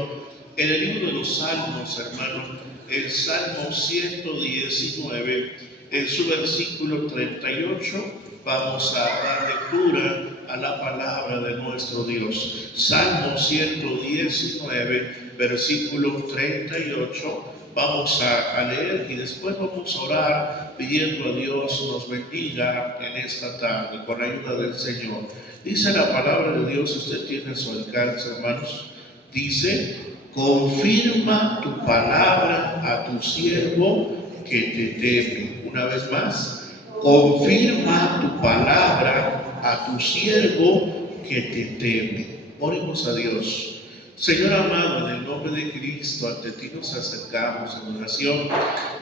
Señor. En el libro de los Salmos, hermanos, el Salmo 119, en su versículo 38, vamos a dar lectura a la palabra de nuestro Dios. Salmo 119, versículo 38, vamos a leer y después vamos a orar pidiendo a Dios nos bendiga en esta tarde con la ayuda del Señor. Dice la palabra de Dios, usted tiene a su alcance, hermanos. Dice: confirma tu palabra a tu siervo que te teme. Una vez más, confirma tu palabra a tu siervo que te teme. Oremos a Dios. Señor amado, en el nombre de Cristo, ante ti nos acercamos en oración.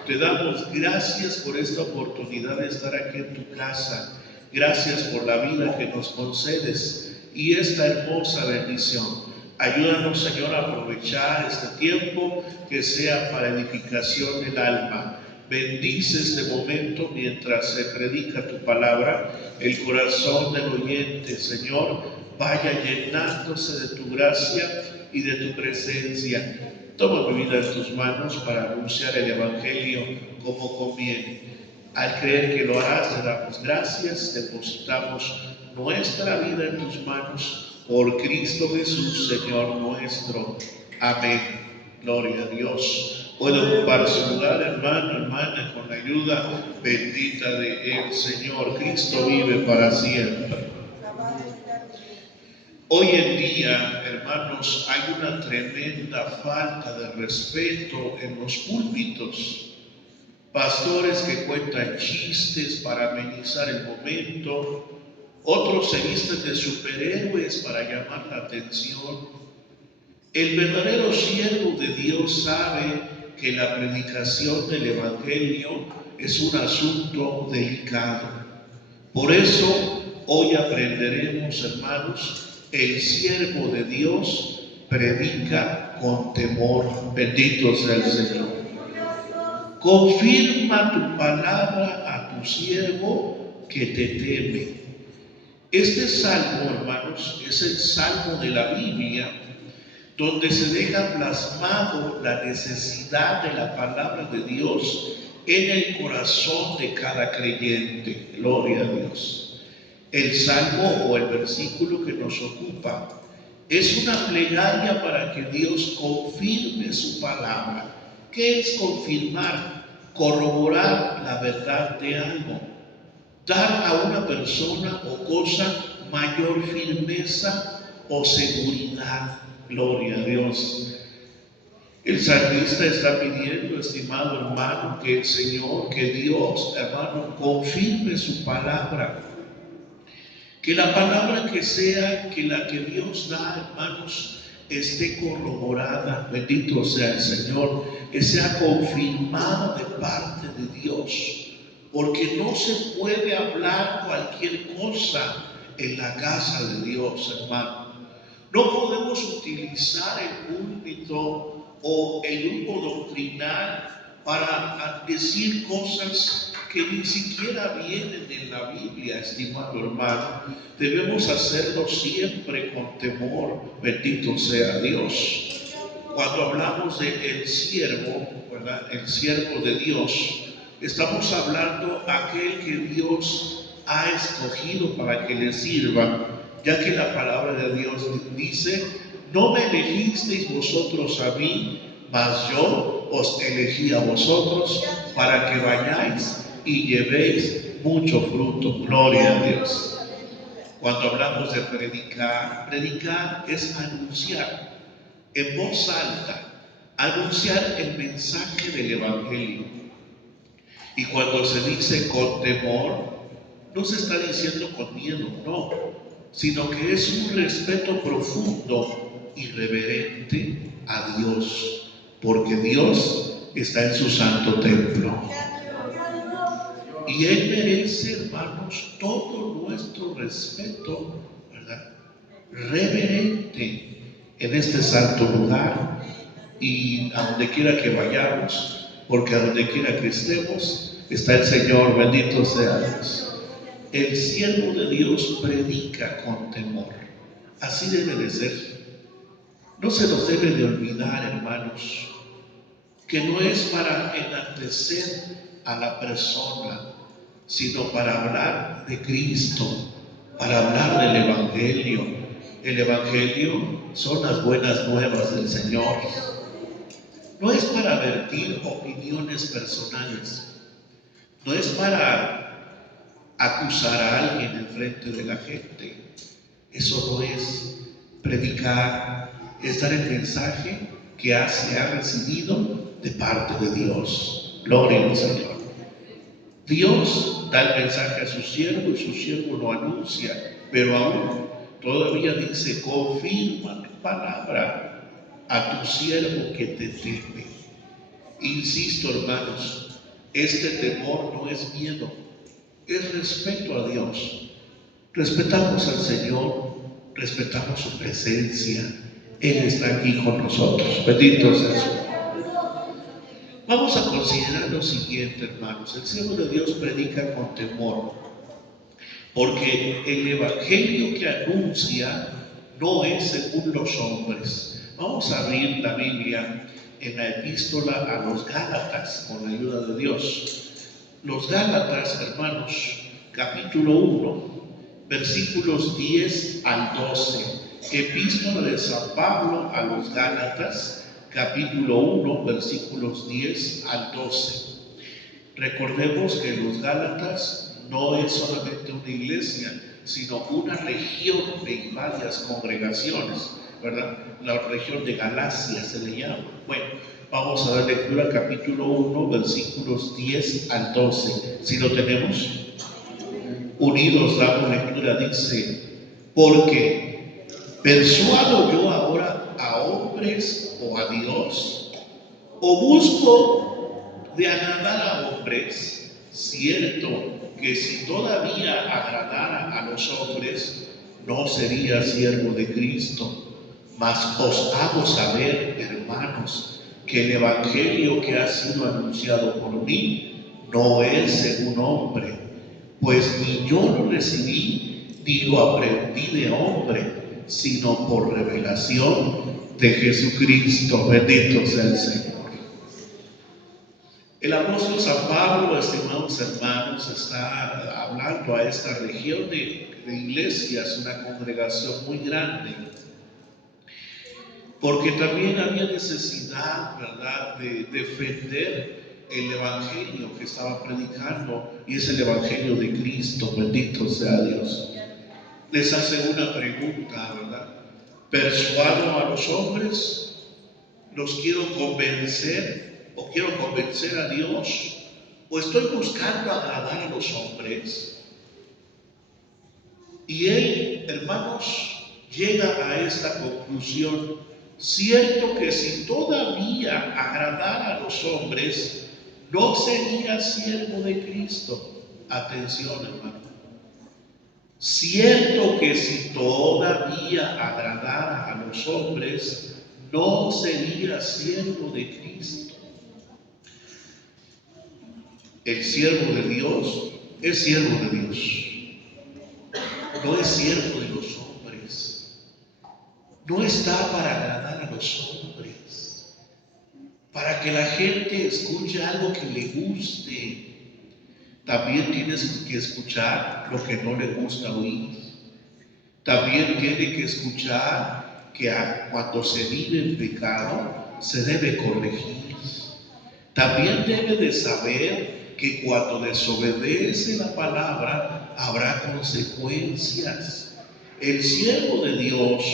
Te damos gracias por esta oportunidad de estar aquí en tu casa. Gracias por la vida que nos concedes y esta hermosa bendición. Ayúdanos, Señor, a aprovechar este tiempo que sea para edificación del alma. Bendice este momento mientras se predica tu palabra. El corazón del oyente, Señor, vaya llenándose de tu gracia y de tu presencia. Toma mi vida en tus manos para anunciar el Evangelio como conviene. Al creer que lo harás, te damos gracias, depositamos nuestra vida en tus manos, por Cristo Jesús, Señor nuestro. Amén. Gloria a Dios. Puede ocupar su lugar, hermano, hermana, con la ayuda bendita de el Señor. Cristo vive para siempre. Hoy en día, hermanos, hay una tremenda falta de respeto en los púlpitos. Pastores que cuentan chistes para amenizar el momento, otros se visten de superhéroes para llamar la atención. El verdadero siervo de Dios sabe que la predicación del Evangelio es un asunto delicado. Por eso, hoy aprenderemos, hermanos, el siervo de Dios predica con temor. Bendito sea el Señor. Confirma tu palabra a tu siervo que te teme. Este salmo, hermanos, es el salmo de la Biblia donde se deja plasmado la necesidad de la palabra de Dios en el corazón de cada creyente. Gloria a Dios. El salmo o el versículo que nos ocupa es una plegaria para que Dios confirme su palabra. ¿Qué es confirmar? Corroborar la verdad de algo. Dar a una persona o cosa mayor firmeza o seguridad. Gloria a Dios. El salmista está pidiendo, estimado hermano, que el Señor, que Dios, hermano, confirme su palabra. Que la palabra que sea, que la que Dios da, hermanos, esté corroborada, bendito sea el Señor, que sea confirmada de parte de Dios, porque no se puede hablar cualquier cosa en la casa de Dios, hermano. No podemos utilizar el púlpito o el grupo doctrinal para decir cosas que ni siquiera vienen en la Biblia, estimado hermano. Debemos hacerlo siempre con temor, bendito sea Dios. Cuando hablamos de el siervo, ¿verdad? El siervo de Dios, estamos hablando de aquel que Dios ha escogido para que le sirva, ya que la palabra de Dios dice: no me elegisteis vosotros a mí, mas yo os elegí a vosotros para que vayáis y llevéis mucho fruto. Gloria a Dios. Cuando hablamos de predicar, predicar es anunciar en voz alta, anunciar el mensaje del Evangelio. Y cuando se dice con temor, no se está diciendo con miedo, no, sino que es un respeto profundo y reverente a Dios, porque Dios está en su santo templo. Y Él merece, hermanos, todo nuestro respeto, ¿verdad? Reverente en este santo lugar y a donde quiera que vayamos, porque a donde quiera que estemos, está el Señor, bendito sea Dios. El siervo de Dios predica con temor. Así debe de ser. No se nos debe de olvidar, hermanos, que no es para enaltecer a la persona, sino para hablar de Cristo, para hablar del Evangelio. El Evangelio son las buenas nuevas del Señor. No es para vertir opiniones personales, no es para acusar a alguien en frente de la gente. Eso no es predicar, es dar el mensaje que se ha recibido de parte de Dios. Gloria al Señor. Dios da el mensaje a su siervo y su siervo lo anuncia, pero aún todavía dice: confirma mi palabra a tu siervo que te teme. Insisto, hermanos, este temor no es miedo, es respeto a Dios. Respetamos al Señor, respetamos su presencia. Él está aquí con nosotros. Bendito sea su nombre. Vamos a considerar lo siguiente, hermanos. El siervo de Dios predica con temor, porque el evangelio que anuncia no es según los hombres. Vamos a abrir la Biblia en la epístola a los Gálatas con la ayuda de Dios. Los Gálatas, hermanos, capítulo 1, versículos 10 al 12. Epístola de San Pablo a los Gálatas, capítulo 1, versículos 10 al 12. Recordemos que los Gálatas no es solamente una iglesia, sino una región de varias congregaciones, ¿verdad? La región de Galacia se le llama. Bueno, vamos a dar lectura al capítulo 1, versículos 10 al 12. Si lo tenemos, unidos damos lectura, dice: porque ¿persuado yo ahora a hombres o a Dios? ¿O busco de agradar a hombres? Cierto que si todavía agradara a los hombres, no sería siervo de Cristo. Mas os hago saber, hermanos, que el evangelio que ha sido anunciado por mí no es según hombre, pues ni yo lo recibí ni lo aprendí de hombre, sino por revelación de Jesucristo. Bendito sea el Señor. El apóstol San Pablo, estimados hermanos, está hablando a esta región de iglesias, una congregación muy grande, porque también había necesidad, ¿verdad?, de defender el evangelio que estaba predicando, y es el evangelio de Cristo. Bendito sea Dios. Les hace una pregunta, ¿verdad? ¿Persuado a los hombres? ¿Los quiero convencer o quiero convencer a Dios? ¿O estoy buscando agradar a los hombres? Y él, hermanos, llega a esta conclusión: cierto que si todavía agradara a los hombres, no sería siervo de Cristo. Atención, hermano. Cierto que si todavía agradara a los hombres, no sería siervo de Cristo. El siervo de Dios es siervo de Dios, no es siervo de los hombres. No está para agradar a los hombres, para que la gente escuche algo que le guste. También tienes que escuchar lo que no le gusta oír. También tiene que escuchar que cuando se vive en pecado se debe corregir. También debe de saber que cuando desobedece la palabra habrá consecuencias. El siervo de Dios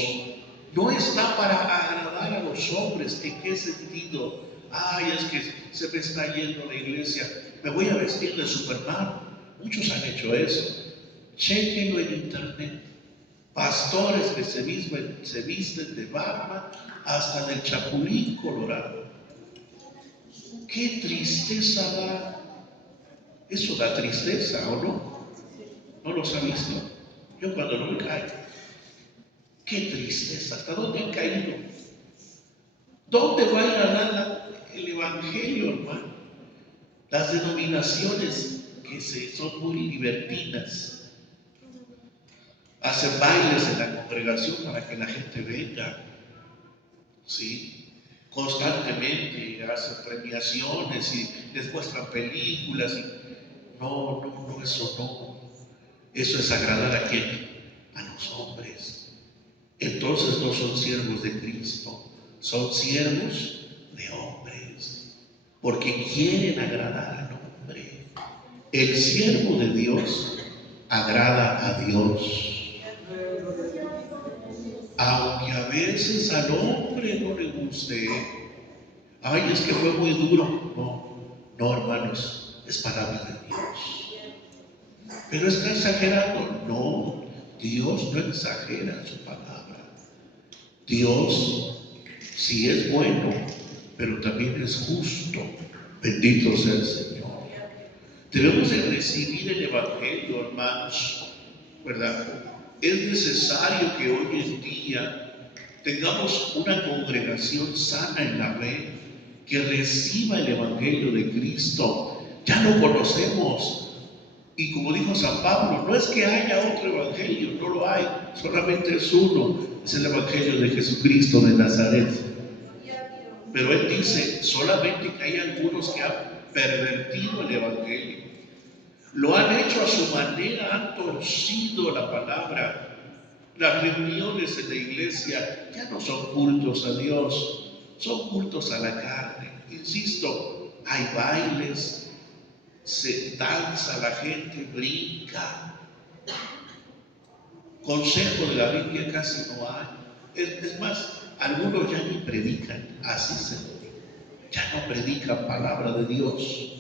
no está para agradar a los hombres. ¿En qué sentido? Ay, es que se me está yendo la iglesia, me voy a vestir de Superman. Muchos han hecho eso. Chequenlo en internet. Pastores que se visten de Batman, hasta del Chapulín Colorado. ¡Qué tristeza da! Eso da tristeza, ¿o no? ¿No los ha visto? Yo cuando no me caigo. ¡Qué tristeza! ¿Hasta dónde han caído? ¿Dónde va a ir a dar el evangelio, hermano? Las denominaciones que son muy libertinas hacen bailes en la congregación para que la gente venga. ¿sí? Constantemente hacen premiaciones y les muestran películas. No, eso no. Eso es agradar a quién, a los hombres. Entonces no son siervos de Cristo, son siervos de hombres, porque quieren agradar al hombre. El siervo de Dios agrada a Dios, aunque a veces al hombre no le guste. Ay, es que fue muy duro. No, hermanos, es palabra de Dios. Pero está exagerando. No, Dios no exagera en su palabra. Dios sí es bueno, pero también es justo. Bendito sea el Señor. Debemos de recibir el Evangelio, hermanos, ¿verdad? Es necesario que hoy en día tengamos una congregación sana en la fe, que reciba el Evangelio de Cristo. Ya lo conocemos. Y como dijo San Pablo, no es que haya otro evangelio, no lo hay, solamente es uno, es el evangelio de Jesucristo de Nazaret. Pero él dice solamente que hay algunos que han pervertido el evangelio, lo han hecho a su manera, han torcido la palabra. Las reuniones en la iglesia ya no son cultos a Dios, son cultos a la carne. Insisto, hay bailes, se danza, la gente brinca. Consejo de la Biblia casi no hay. Es más, algunos ya ni predican, así se lo digo. Ya no predican palabra de Dios.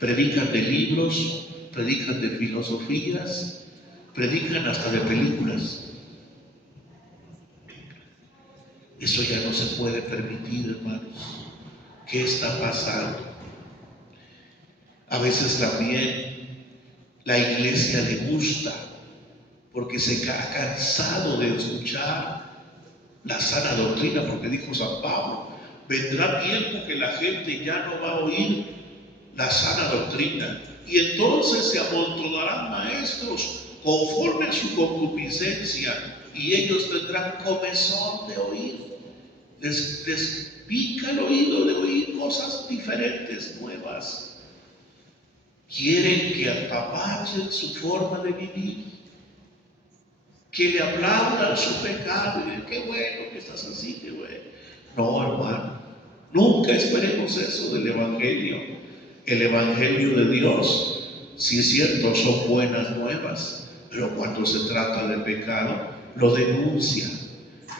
Predican de libros, predican de filosofías, predican hasta de películas. Eso ya no se puede permitir, hermanos. ¿Qué está pasando? A veces también la iglesia le gusta porque se ha cansado de escuchar la sana doctrina, porque dijo San Pablo, vendrá tiempo que la gente ya no va a oír la sana doctrina y entonces se amontonarán maestros conforme a su concupiscencia y ellos tendrán comezón de oír. Les pica el oído de oír cosas diferentes, nuevas. Quieren que apapachen su forma de vivir, que le aplaudan su pecado y digan, qué bueno que estás así, qué bueno. No, hermano, nunca esperemos eso del Evangelio. El Evangelio de Dios, sí es cierto, son buenas nuevas, pero cuando se trata de pecado, lo denuncia.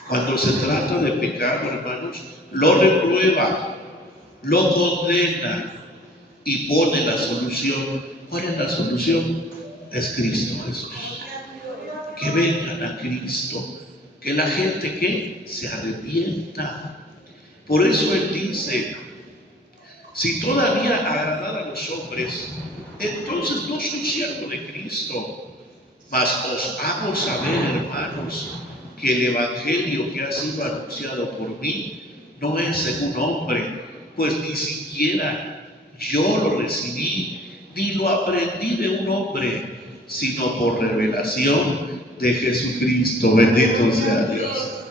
Cuando se trata de pecado, hermanos, lo reprueba, lo condena y pone la solución. ¿Cuál es la solución? Es Cristo Jesús. Que vengan a Cristo, que la gente que se arrepienta. Por eso Él dice, si todavía agradar a los hombres, entonces no soy siervo de Cristo. Mas os hago saber, hermanos, que el Evangelio que ha sido anunciado por mí no es según hombre, pues ni siquiera yo lo recibí, ni lo aprendí de un hombre, sino por revelación de Jesucristo. Bendito sea Dios.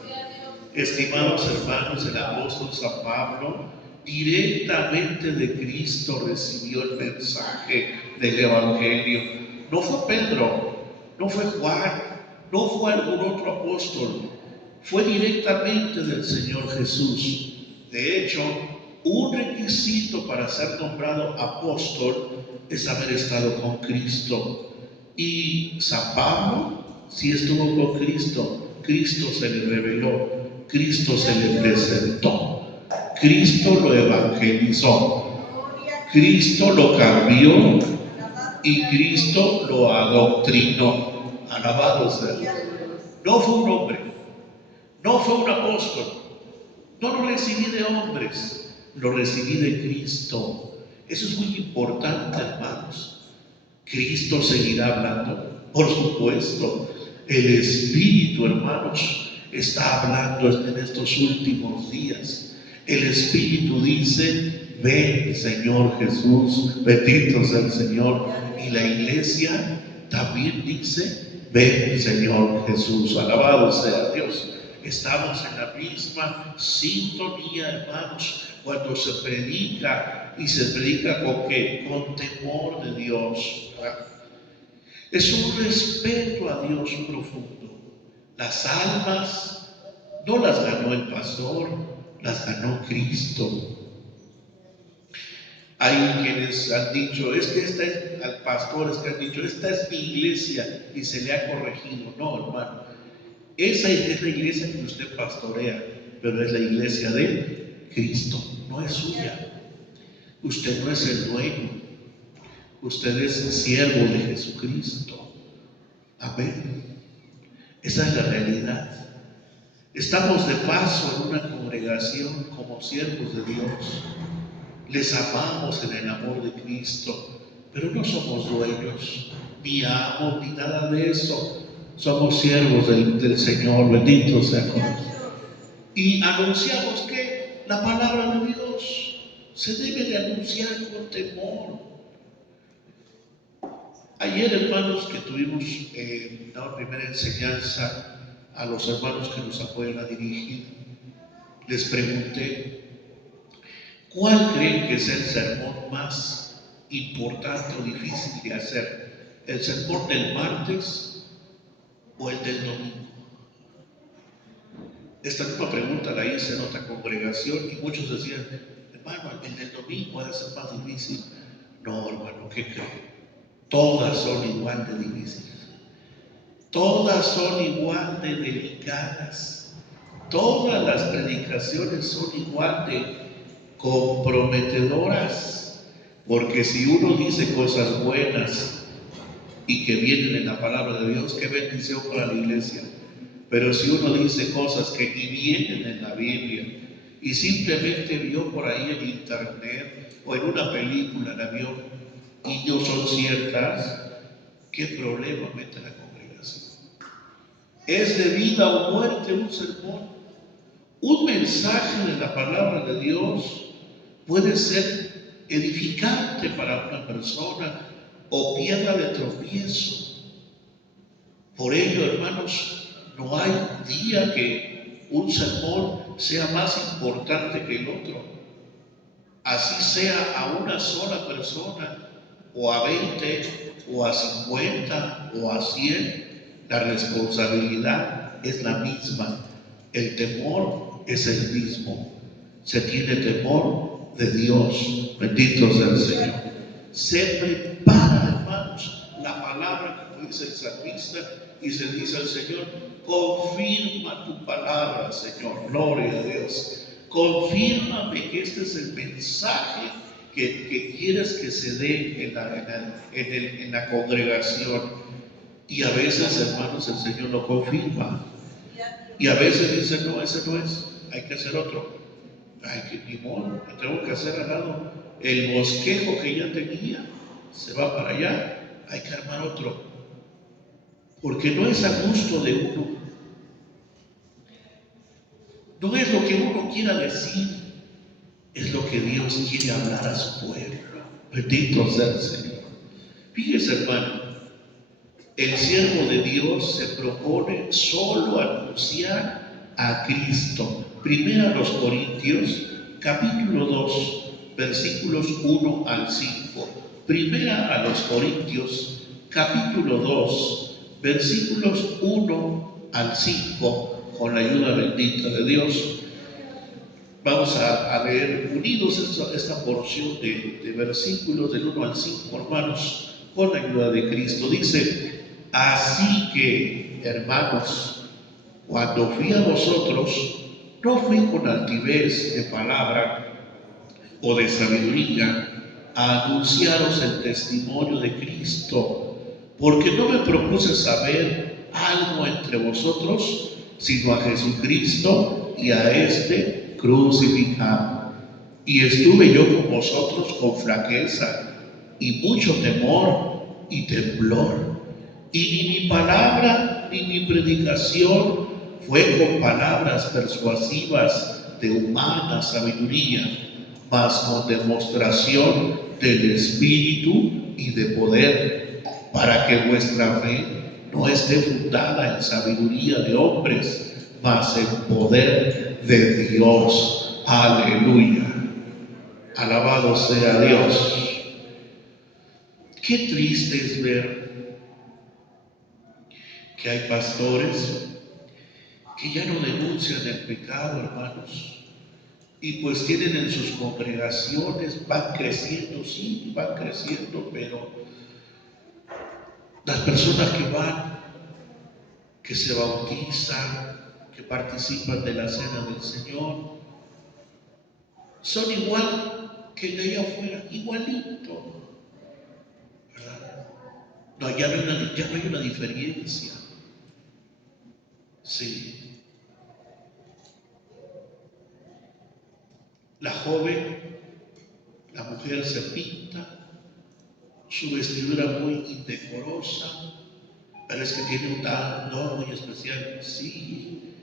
Estimados hermanos, el apóstol San Pablo directamente de Cristo recibió el mensaje del Evangelio. No fue Pedro, no fue Juan, no fue algún otro apóstol, fue directamente del Señor Jesús. De hecho, un requisito para ser nombrado apóstol es haber estado con Cristo. Y San Pablo sí estuvo con Cristo. Cristo se le reveló, Cristo se le presentó, Cristo lo evangelizó, Cristo lo cambió y Cristo lo adoctrinó. Alabado sea Dios. No fue un hombre, no fue un apóstol, no lo recibí de hombres, lo recibí de Cristo. Eso es muy importante, hermanos. Cristo seguirá hablando, por supuesto. El Espíritu, hermanos, está hablando en estos últimos días. El Espíritu dice, ven Señor Jesús, bendito sea el Señor. Y la iglesia también dice, ven Señor Jesús, alabado sea Dios. estamos en la misma sintonía, hermanos, cuando se predica y se predica con qué, con temor de Dios, ¿verdad? Es un respeto a Dios profundo. Las almas no las ganó el pastor, las ganó Cristo. Hay quienes han dicho, es que esta es, al pastores que han dicho, esta es mi iglesia y se le ha corregido. No, hermano, esa es la iglesia que usted pastorea, pero es la iglesia de Cristo, no es suya. Usted no es el dueño, usted es el siervo de Jesucristo. Amén. Esa es la realidad. Estamos de paso en una congregación como siervos de Dios. Les amamos en el amor de Cristo, pero no somos dueños, ni amos, ni nada de eso. Somos siervos del Señor, bendito sea Dios. Y anunciamos que la palabra de Dios se debe de anunciar con temor. Ayer, hermanos, que tuvimos la primera enseñanza a los hermanos que nos apoyan a dirigir, les pregunté, ¿cuál creen que es el sermón más importante o difícil de hacer? ¿El sermón del martes o el del domingo? Esta misma pregunta la hice en otra congregación y muchos decían, hermano, el del domingo ha de ser más difícil. No, hermano, ¿qué creen? Todas son igual de difíciles. Todas son igual de delicadas. Todas las predicaciones son igual de comprometedoras, porque si uno dice cosas buenas y que vienen en la palabra de Dios, qué bendición para la iglesia. Pero si uno dice cosas que ni vienen en la Biblia y simplemente vio por ahí en internet o en una película, la vio y no son ciertas, ¿qué problema mete la congregación? Es de vida o muerte un sermón. Un mensaje de la palabra de Dios puede ser edificante para una persona o piedra de tropiezo. Por ello, hermanos, no hay día que un sermón sea más importante que el otro. Así sea a una sola persona, o a 20, o a 50, o a 100, la responsabilidad es la misma. El temor es el mismo. Se tiene temor de Dios. Bendito sea el Señor. Se prepara, hermanos, la palabra, como dice el salmista, y se dice al Señor, confirma tu palabra, Señor. Gloria a Dios. Confírmame que este es el mensaje que quieres que se dé en la congregación. Y a veces, hermanos, el Señor lo confirma. Y a veces dice, no, ese no es, hay que hacer otro. Ay, que ni modo, me tengo que hacer al lado. El bosquejo que ya tenía se va para allá, hay que armar otro. Porque no es a gusto de uno. No es lo que uno quiera decir, es lo que Dios quiere hablar a su pueblo. Bendito sea el Señor. Fíjese, hermano, el siervo de Dios se propone solo anunciar a Cristo. Primera a los Corintios, capítulo 2, versículos 1 al 5. Primera a los Corintios, capítulo 2, versículos 1 al 5, con la ayuda bendita de Dios. Vamos a leer unidos esta porción de versículos del 1 al 5, hermanos, con la ayuda de Cristo. Dice, así que, hermanos, cuando fui a vosotros, no fui con altivez de palabra o de sabiduría a anunciaros el testimonio de Cristo, porque no me propuse saber algo entre vosotros, sino a Jesucristo y a este crucificado. Y estuve yo con vosotros con flaqueza y mucho temor y temblor. Y ni mi palabra ni mi predicación fue con palabras persuasivas de humana sabiduría, mas con demostración del Espíritu y de poder, para que vuestra fe no esté fundada en sabiduría de hombres, mas el poder de Dios. Aleluya. Alabado sea Dios. Qué triste es ver que hay pastores que ya no denuncian el pecado, hermanos, y pues tienen en sus congregaciones, van creciendo, sí, van creciendo, pero las personas que van, que se bautizan, que participan de la cena del Señor, son igual que el de allá afuera, igualito, ¿verdad? No, ya no hay una diferencia. Sí. La joven, la mujer se pinta, su vestidura muy indecorosa, pero es que tiene un don muy especial. Sí,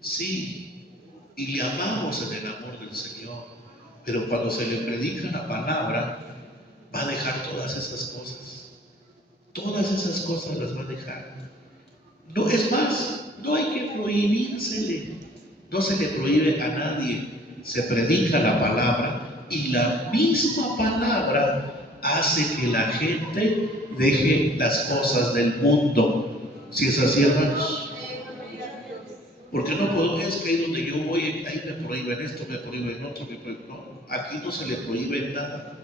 sí, y le amamos en el amor del Señor, pero cuando se le predica la palabra, va a dejar todas esas cosas. Todas esas cosas las va a dejar. No, es más, no hay que prohibírsele. No se le prohíbe a nadie. Se predica la palabra y la misma palabra hace que la gente deje las cosas del mundo. Si es así, hermanos. Porque no puedo, es que ahí donde yo voy, ahí me prohíben esto, me prohíben otro, me prohíben. No, aquí no se le prohíbe nada.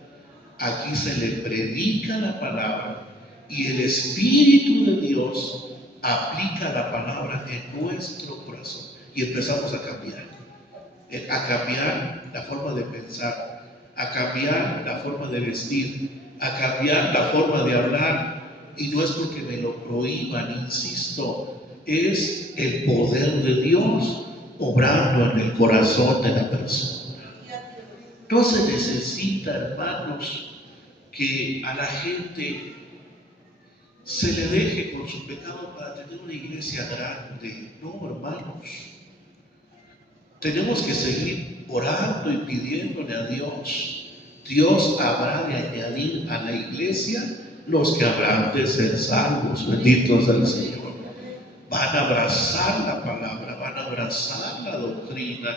Aquí se le predica la palabra y el Espíritu de Dios aplica la palabra en nuestro corazón y empezamos a cambiar la forma de pensar, a cambiar la forma de vestir, a cambiar la forma de hablar. Y no es porque me lo prohíban, insisto, es el poder de Dios obrando en el corazón de la persona. No se necesita, hermanos, que a la gente se le deje con su pecado para tener una iglesia grande. No, hermanos. Tenemos que seguir orando y pidiéndole a Dios. Dios habrá de añadir a la iglesia los que habrán de ser salvos. Benditos del Señor. Van a abrazar la palabra, van a abrazar la doctrina,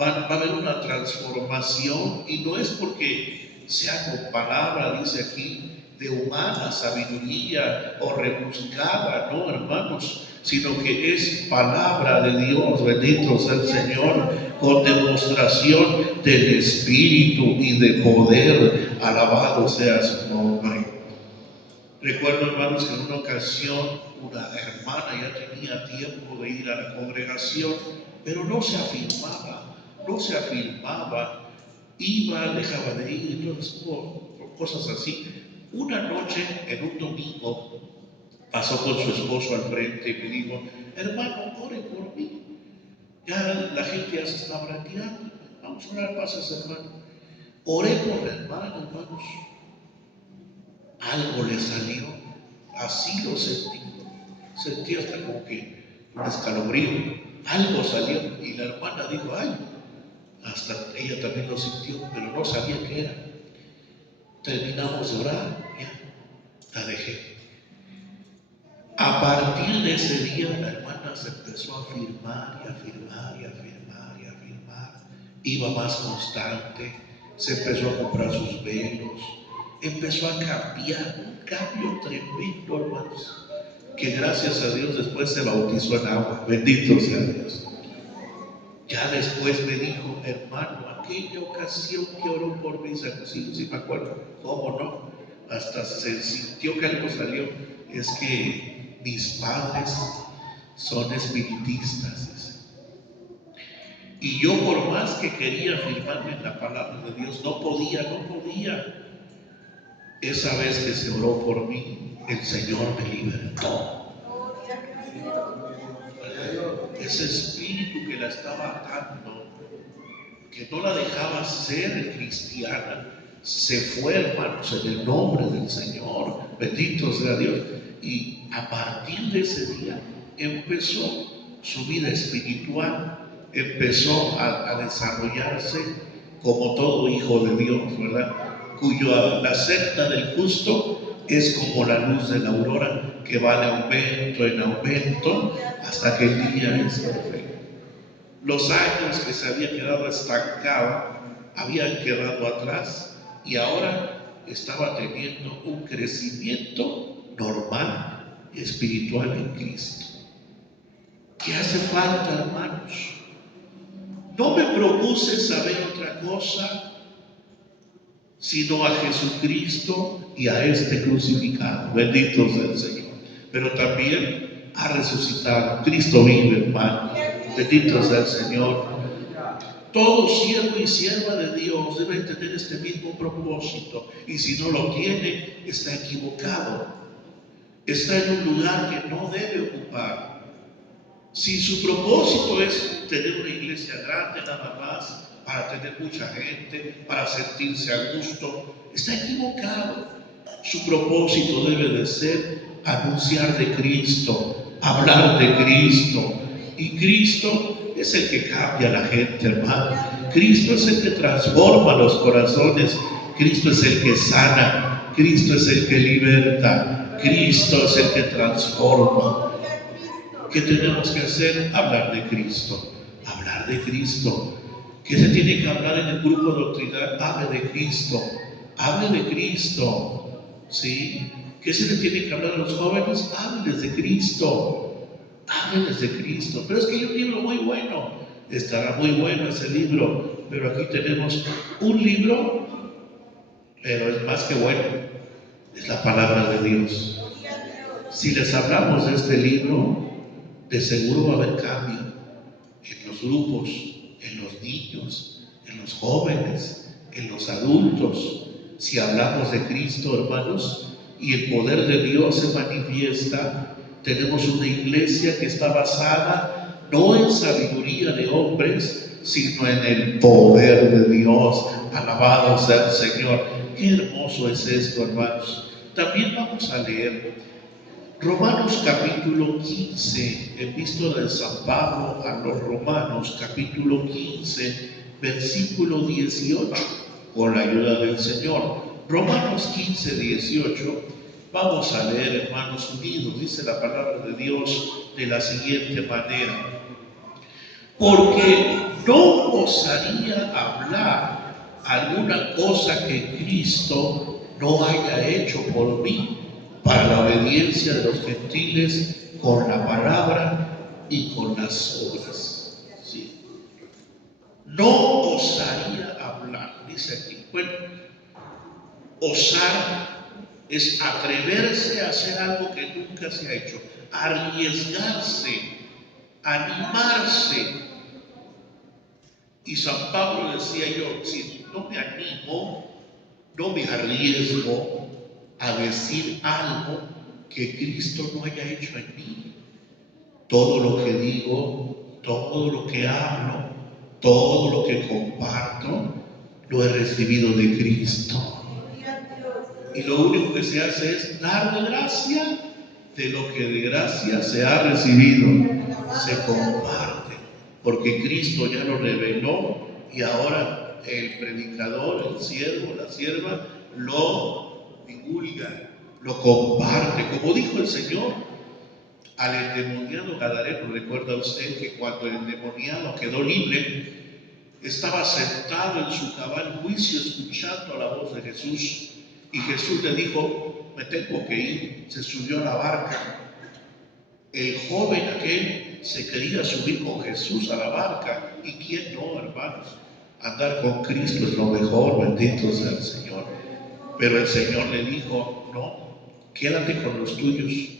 va a haber una transformación, y no es porque sea con palabra, dice aquí, de humana sabiduría o rebuscada, no, hermanos, sino que es palabra de Dios, bendito sea el Señor, con demostración del Espíritu y de poder. Alabado sea su nombre. Recuerdo, hermanos, que en una ocasión una hermana ya tenía tiempo de ir a la congregación, pero no se afirmaba, iba, dejaba de ir, entonces hubo cosas así. Una noche, en un domingo, pasó con su esposo al frente y me dijo: hermano, ore por mí. Ya la gente ya se está brandeando, vamos a orar, pasas, hermano. Oré por la hermana, hermanos. Algo le salió, así lo sentí hasta como que un escalofrío, algo salió, y la hermana dijo: ay, hasta ella también lo sintió, pero no sabía qué era. Terminamos de orar, ya, la dejé. A partir de ese día la hermana se empezó a afirmar y afirmar y afirmar y afirmar, iba más constante, se empezó a comprar sus velos, empezó a cambiar, un cambio tremendo, hermanos, que gracias a Dios después se bautizó en agua. Bendito sea Dios. Ya después me dijo: hermano, aquella ocasión que oró por mí, sí me acuerdo, ¿cómo no? Hasta se sintió que algo salió. Es que mis padres son espiritistas, y yo, por más que quería afirmarme en la palabra de Dios, no podía. Esa vez que se oró por mí, el Señor me libertó. Ese espíritu que la estaba atando, que no la dejaba ser cristiana, se fue, hermanos, en el nombre del Señor. Bendito sea Dios. Y a partir de ese día empezó su vida espiritual, empezó a desarrollarse como todo hijo de Dios, ¿verdad? La senda del justo es como la luz de la aurora, que va de aumento en aumento hasta que el día es perfecto. Los años que se había quedado estancado habían quedado atrás y ahora estaba teniendo un crecimiento normal espiritual en Cristo. ¿Qué hace falta, hermanos? No me propuse saber otra cosa sino a Jesucristo y a este crucificado. Bendito sea el Señor. Pero también ha resucitado. Cristo vive, hermano. Bendito sea el Señor. Todo siervo y sierva de Dios debe tener este mismo propósito. Y si no lo tiene, está equivocado. Está en un lugar que no debe ocupar. Si su propósito es tener una iglesia grande nada más, para tener mucha gente, para sentirse a gusto, está equivocado. Su propósito debe de ser anunciar de Cristo, hablar de Cristo. Y Cristo es el que cambia a la gente, hermano. Cristo es el que transforma los corazones. Cristo es el que sana. Cristo es el que liberta. Cristo es el que transforma. ¿Qué tenemos que hacer? Hablar de Cristo. Hablar de Cristo. ¿Qué se tiene que hablar en el grupo doctrinal? Hable de Cristo. Hable de Cristo. ¿Sí? ¿Qué se le tiene que hablar a los jóvenes? Háblenles de Cristo. Háblenles de Cristo. Pero es que hay un libro muy bueno. Estará muy bueno ese libro. Pero aquí tenemos un libro, pero es más que bueno. Es la palabra de Dios. Si les hablamos de este libro, de seguro va a haber cambio en los grupos, en los niños, en los jóvenes, en los adultos. Si hablamos de Cristo, hermanos, y el poder de Dios se manifiesta, tenemos una iglesia que está basada no en sabiduría de hombres, sino en el poder de Dios. Alabado sea el Señor. Qué hermoso es esto, hermanos. También vamos a leer Romanos capítulo 15, epístola de San Pablo a los Romanos capítulo 15, versículo 18, con la ayuda del Señor. Romanos 15, 18, vamos a leer, hermanos unidos, dice la palabra de Dios de la siguiente manera: porque no osaría hablar alguna cosa que Cristo no haya hecho por mí, para la obediencia de los gentiles con la palabra y con las obras. ¿Sí? No osaría hablar, dice aquí. Bueno, osar es atreverse a hacer algo que nunca se ha hecho, arriesgarse, animarse. Y San Pablo decía: yo, si no me animo, no me arriesgo a decir algo que Cristo no haya hecho en mí. Todo lo que digo, todo lo que hablo, todo lo que comparto, lo he recibido de Cristo. Y lo único que se hace es dar de gracia de lo que de gracia se ha recibido. Se comparte, porque Cristo ya lo reveló y ahora el predicador, el siervo, la sierva, lo divulga, lo comparte. Como dijo el Señor al endemoniado gadareno, recuerda usted que cuando el endemoniado quedó libre, estaba sentado en su cabal juicio escuchando la voz de Jesús, y Jesús le dijo: me tengo que ir. Se subió a la barca. El joven aquel se quería subir con Jesús a la barca, y quién no, hermanos. Andar con Cristo es lo mejor, bendito sea el Señor. Pero el Señor le dijo: no, quédate con los tuyos,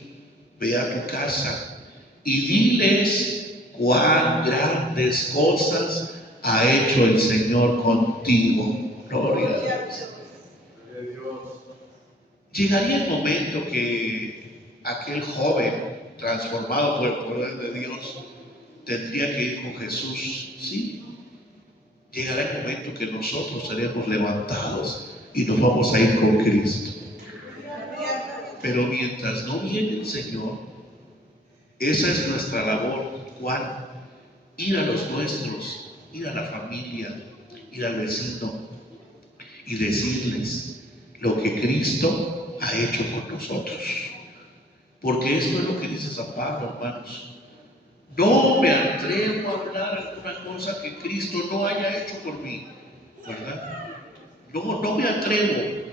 ve a tu casa y diles cuán grandes cosas ha hecho el Señor contigo. Gloria a Dios. Llegaría el momento que aquel joven, transformado por el poder de Dios, tendría que ir con Jesús. Sí, llegará el momento que nosotros seremos levantados y nos vamos a ir con Cristo. Pero mientras no viene el Señor, esa es nuestra labor. ¿Cuál? Ir a los nuestros, ir a la familia, ir al vecino y decirles lo que Cristo ha hecho por nosotros. Porque esto es lo que dice San Pablo, hermanos. No me atrevo a hablar alguna cosa que Cristo no haya hecho por mí, ¿verdad? No me atrevo.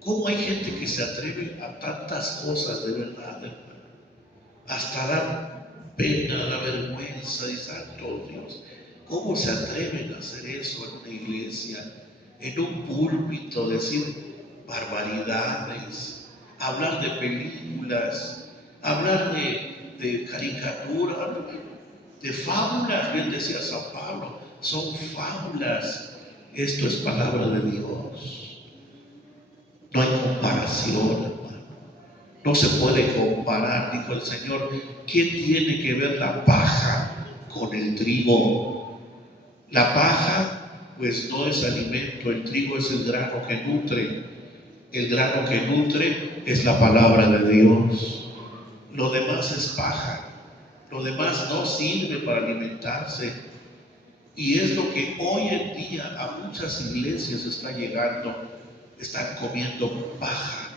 ¿Cómo hay gente que se atreve a tantas cosas de verdad, hermano? Hasta da pena, da vergüenza, y santo Dios. ¿Cómo se atreven a hacer eso en una iglesia, en un púlpito, decir barbaridades, hablar de películas, hablar de caricaturas, de fábulas? Bien decía San Pablo, son fábulas. Esto es palabra de Dios. No hay comparación, hermano. No se puede comparar, dijo el Señor. ¿Qué tiene que ver la paja con el trigo? La paja, pues no es alimento, el trigo es el grano que nutre. El grano que nutre es la palabra de Dios. Lo demás es paja. Lo demás no sirve para alimentarse. Y es lo que hoy en día a muchas iglesias está llegando. Están comiendo paja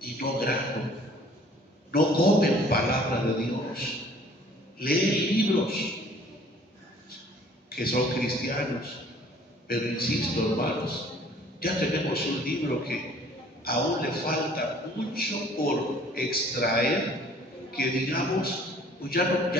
y no grano. No comen palabra de Dios. Leen libros que son cristianos. Pero insisto, hermanos, ya tenemos un libro que aún le falta mucho por extraer, que digamos, pues ya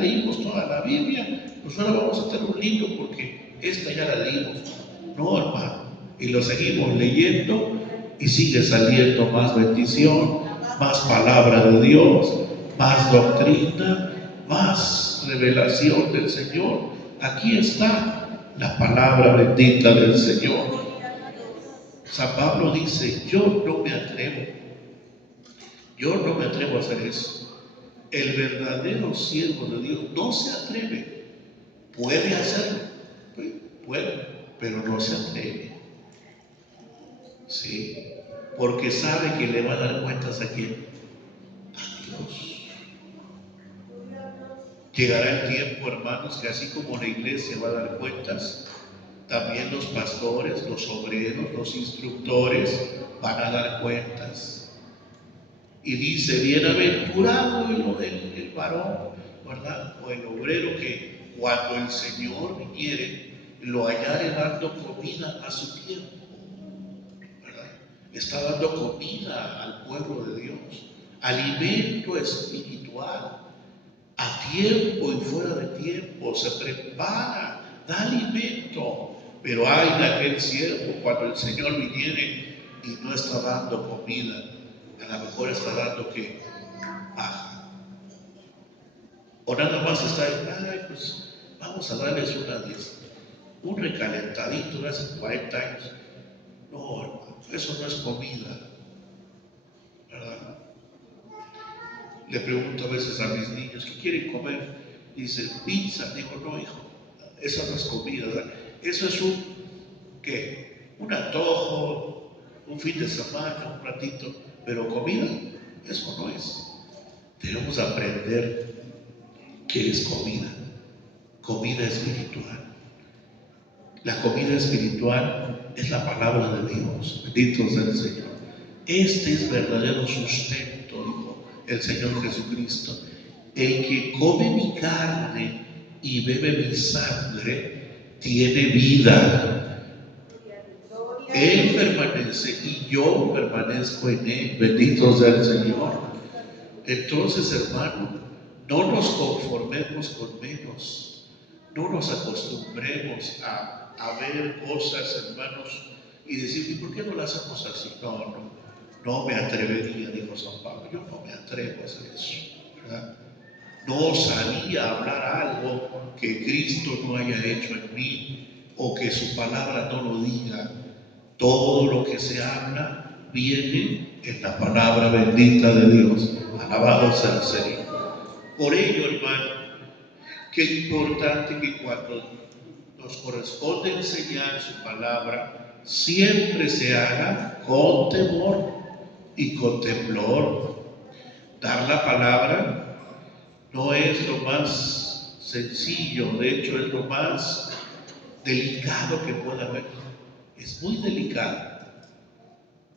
leímos toda la Biblia, pues ahora vamos a tener un libro porque esta ya la leímos. No, hermano, y lo seguimos leyendo y sigue saliendo más bendición, más palabra de Dios, más doctrina, más revelación del Señor. Aquí está la palabra bendita del Señor. San Pablo dice, yo no me atrevo a hacer eso. El verdadero siervo de Dios no se atreve. Puede hacerlo, puede, pero no se atreve. Sí, porque sabe que le va a dar cuentas a quién, a Dios. Llegará el tiempo, hermanos, que así como la iglesia va a dar cuentas, también los pastores, los obreros, los instructores van a dar cuentas. Y dice, bienaventurado el varón, ¿verdad? O el obrero que cuando el Señor viniere, lo hallare dando comida a su tiempo, ¿verdad? Está dando comida al pueblo de Dios, alimento espiritual, a tiempo y fuera de tiempo, se prepara, da alimento. Pero hay de aquel siervo cuando el Señor viniere y no está dando comida, a lo mejor está dando que paja. O nada más está, ay, pues vamos a darles un recalentadito de hace 40 años. No, hermano, eso no es comida, ¿verdad? Le pregunto a veces a mis niños, ¿qué quieren comer? Dicen, pizza. Digo, no, hijo, eso no es comida, ¿verdad? Eso es ¿qué? Un antojo, un fin de semana, un ratito, pero comida, eso no es. Debemos aprender qué es comida espiritual. La comida espiritual es la palabra de Dios, bendito sea el Señor. Este es verdadero sustento, dijo el Señor Jesucristo. El que come mi carne y bebe mi sangre tiene vida. Él permanece y yo permanezco en él, bendito sea el Señor. Entonces, hermano, no nos conformemos con menos, no nos acostumbremos a ver cosas, hermanos, y decir, ¿y por qué no las hacemos así? No me atrevería, dijo San Pablo, yo no me atrevo a hacer eso, ¿verdad? No osaría hablar algo que Cristo no haya hecho en mí o que su palabra no lo diga. Todo lo que se habla viene en la palabra bendita de Dios. Alabado sea el Señor. Por ello, hermano, qué importante que cuando nos corresponde enseñar su palabra, siempre se haga con temor y con temblor. Dar la palabra no es lo más sencillo, de hecho es lo más delicado que pueda haber. Es muy delicado.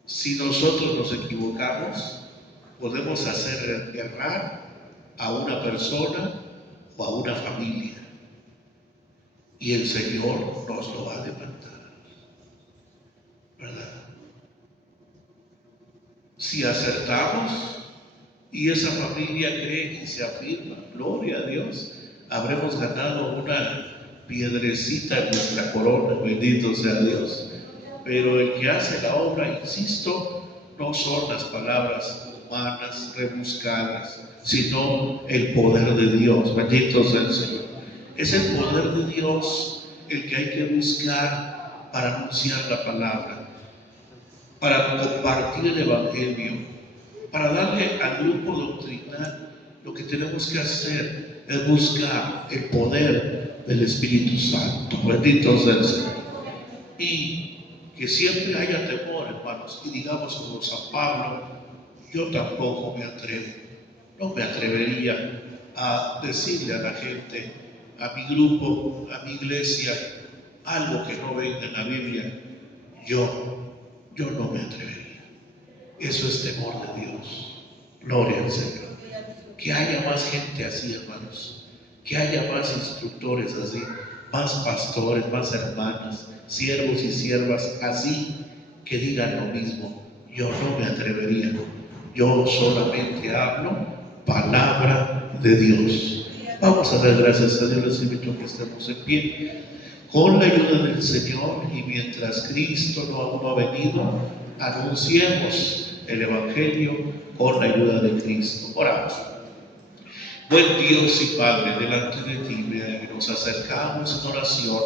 Si nosotros nos equivocamos, podemos hacer errar a una persona o a una familia. Y el Señor nos lo va a demandar, ¿verdad? Si acertamos y esa familia cree y se afirma, gloria a Dios, habremos ganado una piedrecita en nuestra corona, bendito sea Dios. Pero el que hace la obra, insisto, no son las palabras humanas rebuscadas, sino el poder de Dios, bendito sea el Señor. Es el poder de Dios el que hay que buscar para anunciar la palabra, para compartir el Evangelio, para darle al grupo doctrinal. Lo que tenemos que hacer es buscar el poder del Espíritu Santo, bendito sea el Señor. Y que siempre haya temor, hermanos, y digamos como San Pablo, yo tampoco me atrevo, no me atrevería a decirle a la gente, a mi grupo, a mi iglesia, algo que no venga en la Biblia. Yo no me atrevería. Eso es temor de Dios. Gloria al Señor. Que haya más gente así, hermanos. Que haya más instructores así, más pastores, más hermanas, siervos y siervas así, que digan lo mismo. Yo no me atrevería. Yo solamente hablo palabra de Dios. Vamos a dar gracias a Dios. Les invito a que estemos en pie con la ayuda del Señor, y mientras Cristo no ha venido, anunciemos el Evangelio con la ayuda de Cristo. Oramos. Buen Dios y Padre, delante de ti nos acercamos en oración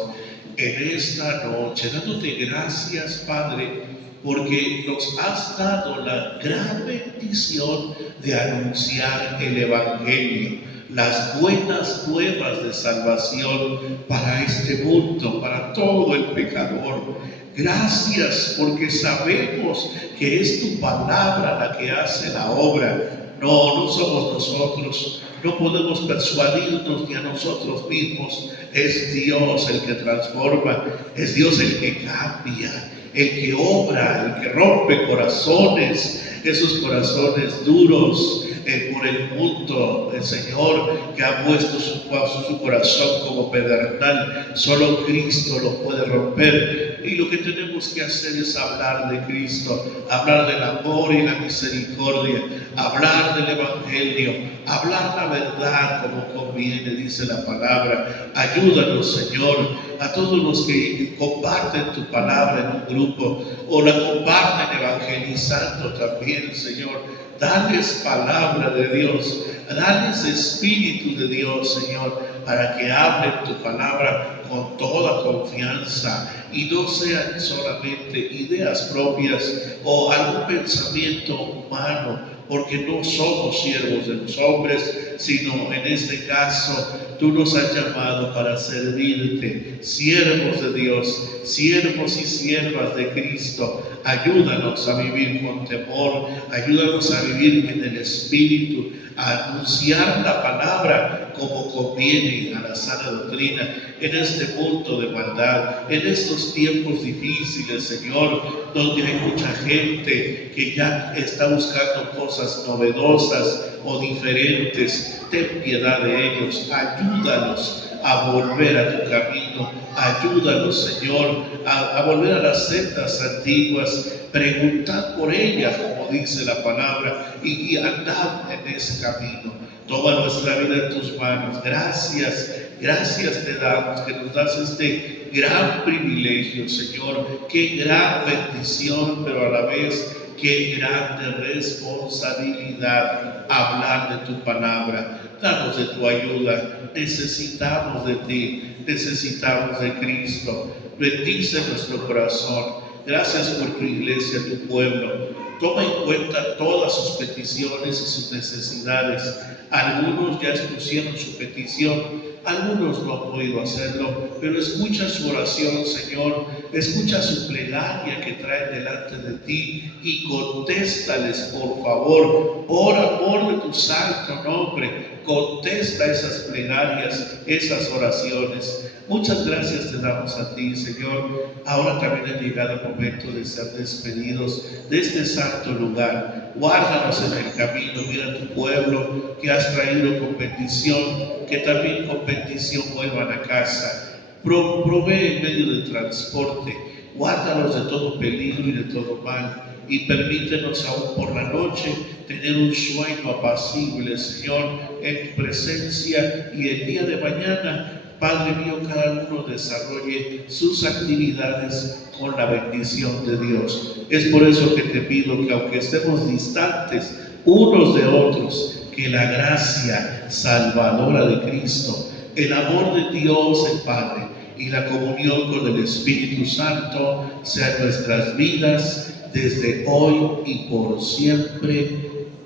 en esta noche, dándote gracias, Padre, porque nos has dado la gran bendición de anunciar el Evangelio, las buenas nuevas de salvación para este mundo, para todo el pecador. Gracias porque sabemos que es tu palabra la que hace la obra. No somos nosotros, no podemos persuadirnos ni a nosotros mismos. Es Dios el que transforma, es Dios el que cambia, el que obra, el que rompe corazones, esos corazones duros por el mundo. El Señor que ha puesto su corazón como pedernal, solo Cristo lo puede romper. Y lo que tenemos que hacer es hablar de Cristo, hablar del amor y la misericordia, hablar del Evangelio, hablar la verdad como conviene, dice la palabra. Ayúdanos, Señor, a todos los que comparten tu palabra en un grupo o la comparten evangelizando también, Señor. Dales palabra de Dios, dales Espíritu de Dios, Señor, para que hablen tu palabra con toda confianza y no sean solamente ideas propias o algún pensamiento humano, porque no somos siervos de los hombres, sino en este caso tú nos has llamado para servirte, siervos de Dios, siervos y siervas de Cristo. Ayúdanos a vivir con temor, ayúdanos a vivir en el Espíritu, a anunciar la palabra como conviene a la sana doctrina en este mundo de maldad, en estos tiempos difíciles, Señor, donde hay mucha gente que ya está buscando cosas novedosas o diferentes. Ten piedad de ellos, ayúdalos a volver a tu camino, ayúdanos, Señor, a volver a las sendas antiguas. Preguntad por ellas, como dice la palabra, y andad en ese camino. Toma nuestra vida en tus manos. Gracias te damos que nos das este gran privilegio, Señor. Qué gran bendición, pero a la vez qué grande responsabilidad hablar de tu palabra. Danos de tu ayuda. Necesitamos de ti, necesitamos de Cristo. Bendice nuestro corazón. Gracias por tu iglesia, tu pueblo. Toma en cuenta todas sus peticiones y sus necesidades. Algunos ya expusieron su petición, algunos no han podido hacerlo, pero escucha su oración, Señor, escucha su plegaria que traen delante de ti y contéstales, por favor, por amor de tu santo nombre, contesta esas plegarias, esas oraciones. Muchas gracias te damos a ti, Señor. Ahora también ha llegado el momento de ser despedidos de este santo lugar. Guárdanos en el camino, mira tu pueblo que has traído con bendición, que también con bendición vuelvan a casa. Provee en medio del transporte, guárdanos de todo peligro y de todo mal, y permítenos aún por la noche tener un sueño apacible, Señor, en tu presencia, y el día de mañana, Padre mío, cada uno desarrolle sus actividades con la bendición de Dios. Es por eso que te pido que, aunque estemos distantes unos de otros, que la gracia salvadora de Cristo, el amor de Dios el Padre y la comunión con el Espíritu Santo sean nuestras vidas desde hoy y por siempre.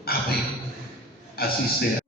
Amén. Así sea.